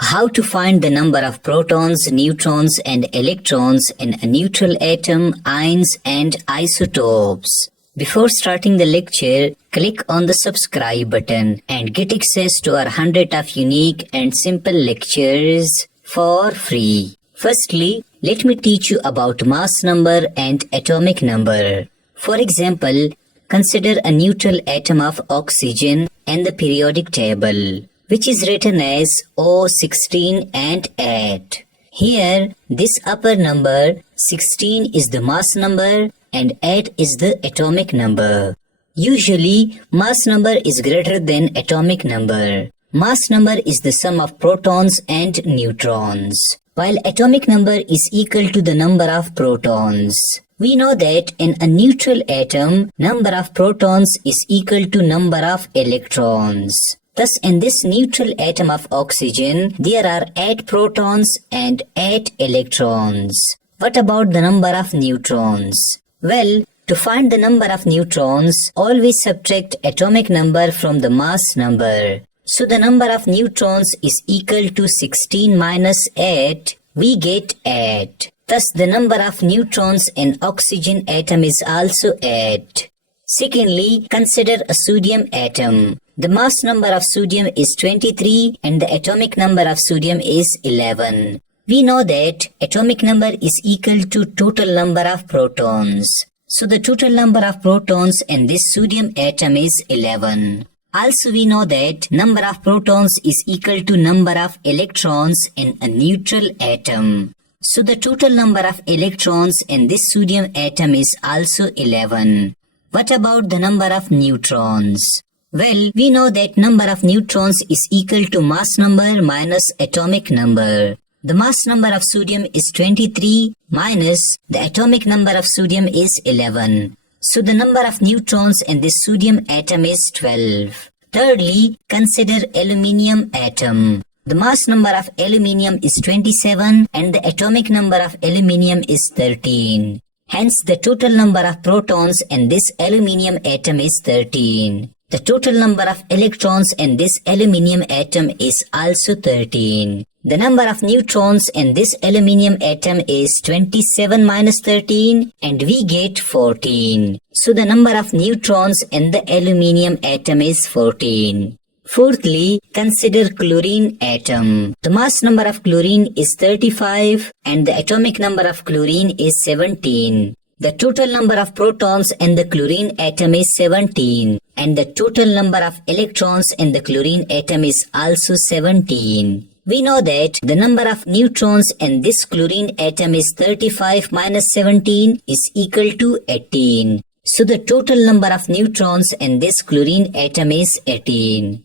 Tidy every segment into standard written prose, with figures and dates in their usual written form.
How to find the number of protons, neutrons and electrons in a neutral atom, ions and isotopes. Before starting the lecture, click on the subscribe button and get access to our 100 of unique and simple lectures for free. Firstly, let me teach you about mass number and atomic number. For example, consider a neutral atom of oxygen and the periodic table, which is written as O16 and 8. Here, this upper number 16 is the mass number and 8 is the atomic number. Usually, mass number is greater than atomic number. Mass number is the sum of protons and neutrons, while atomic number is equal to the number of protons. We know that in a neutral atom, number of protons is equal to number of electrons. Thus, in this neutral atom of oxygen, there are 8 protons and 8 electrons. What about the number of neutrons? Well, to find the number of neutrons, always subtract atomic number from the mass number. So the number of neutrons is equal to 16 minus 8. We get 8. Thus, the number of neutrons in oxygen atom is also 8. Secondly, consider a sodium atom. The mass number of sodium is 23 and the atomic number of sodium is 11. We know that atomic number is equal to total number of protons. So the total number of protons in this sodium atom is 11. Also we know that number of protons is equal to number of electrons in a neutral atom. So the total number of electrons in this sodium atom is also 11. What about the number of neutrons? Well, we know that number of neutrons is equal to mass number minus atomic number. The mass number of sodium is 23 minus the atomic number of sodium is 11. So the number of neutrons in this sodium atom is 12. Thirdly, consider aluminium atom. The mass number of aluminium is 27 and the atomic number of aluminium is 13. Hence, the total number of protons in this aluminium atom is 13. The total number of electrons in this aluminium atom is also 13. The number of neutrons in this aluminium atom is 27 minus 13 and we get 14. So the number of neutrons in the aluminium atom is 14. Fourthly, consider chlorine atom. The mass number of chlorine is 35 and the atomic number of chlorine is 17. The total number of protons in the chlorine atom is 17 and the total number of electrons in the chlorine atom is also 17. We know that the number of neutrons in this chlorine atom is 35 minus 17 is equal to 18. So the total number of neutrons in this chlorine atom is 18.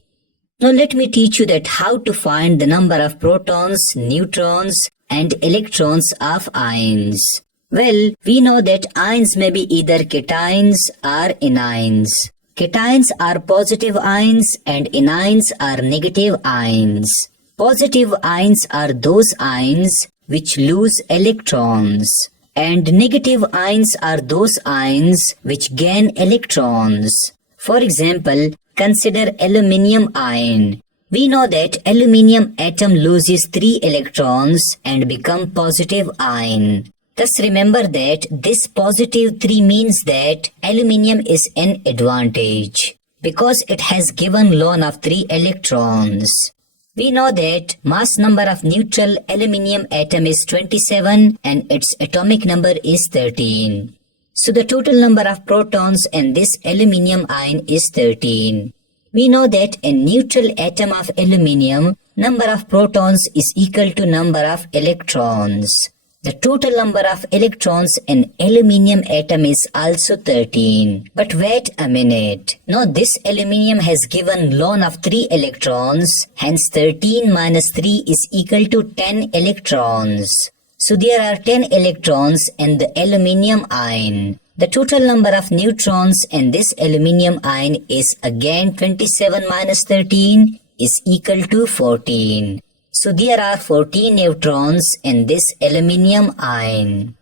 Now let me teach you that how to find the number of protons, neutrons and electrons of ions. Well, we know that ions may be either cations or anions. Cations are positive ions and anions are negative ions. Positive ions are those ions which lose electrons, and negative ions are those ions which gain electrons. For example, consider aluminium ion. We know that aluminium atom loses 3 electrons and become positive ion. Thus remember that this positive 3 means that aluminium is an advantage because it has given lone of 3 electrons. We know that mass number of neutral aluminium atom is 27 and its atomic number is 13. So the total number of protons in this aluminium ion is 13. We know that in neutral atom of aluminium, number of protons is equal to number of electrons. The total number of electrons in aluminium atom is also 13. But wait a minute. Now this aluminium has given lone of 3 electrons. Hence 13 minus 3 is equal to 10 electrons. So there are 10 electrons in the aluminium ion. The total number of neutrons in this aluminium ion is again 27 minus 13 is equal to 14. So there are 14 neutrons in this aluminium ion.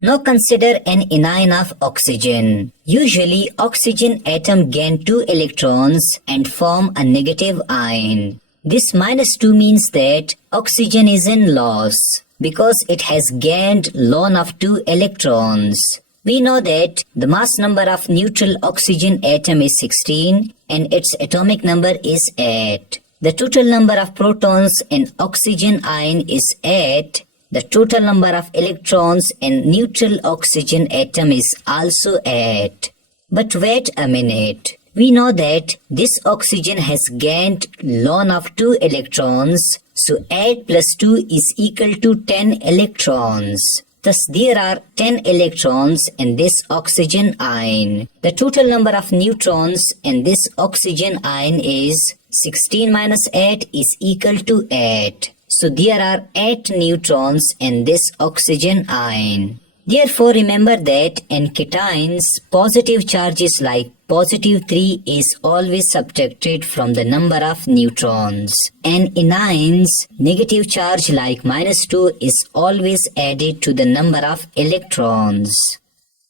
Now consider an anion of oxygen. Usually oxygen atom gain 2 electrons and form a negative ion. This -2 means that oxygen is in loss because it has gained ln of 2 electrons. We know that the mass number of neutral oxygen atom is 16 and its atomic number is 8. The total number of protons in oxygen ion is 8. The total number of electrons in neutral oxygen atom is also 8. But wait a minute. We know that this oxygen has gained ln of 2 electrons, so 8 plus 2 is equal to 10 electrons. Thus, there are 10 electrons in this oxygen ion. The total number of neutrons in this oxygen ion is 16 minus 8 is equal to 8. So, there are 8 neutrons in this oxygen ion. Therefore, remember that in cations, positive charges like +3 is always subtracted from the number of neutrons. And in ions, negative charge like -2 is always added to the number of electrons.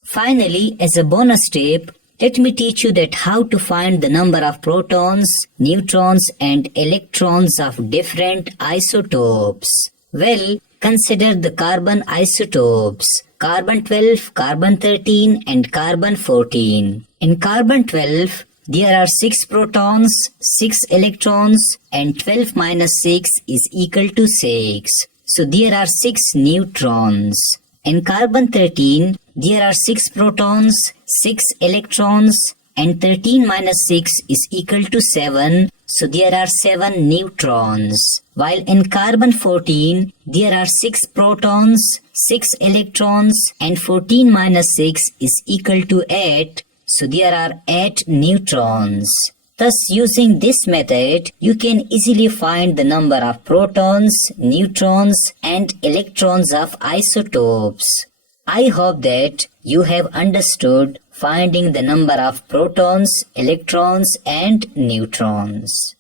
Finally, as a bonus tip, let me teach you that how to find the number of protons, neutrons and electrons of different isotopes. Well, consider the carbon isotopes. Carbon 12, carbon 13 and carbon 14. In carbon 12, there are 6 protons, 6 electrons and 12 minus 6 is equal to 6. So there are 6 neutrons. In carbon 13, there are 6 protons, 6 electrons and 13 minus 6 is equal to 7. So there are 7 neutrons. While in carbon 14, there are 6 protons, 6 electrons and 14 minus 6 is equal to 8. So there are 8 neutrons. Thus, using this method, you can easily find the number of protons, neutrons and electrons of isotopes. I hope that you have understood finding the number of protons, electrons and neutrons.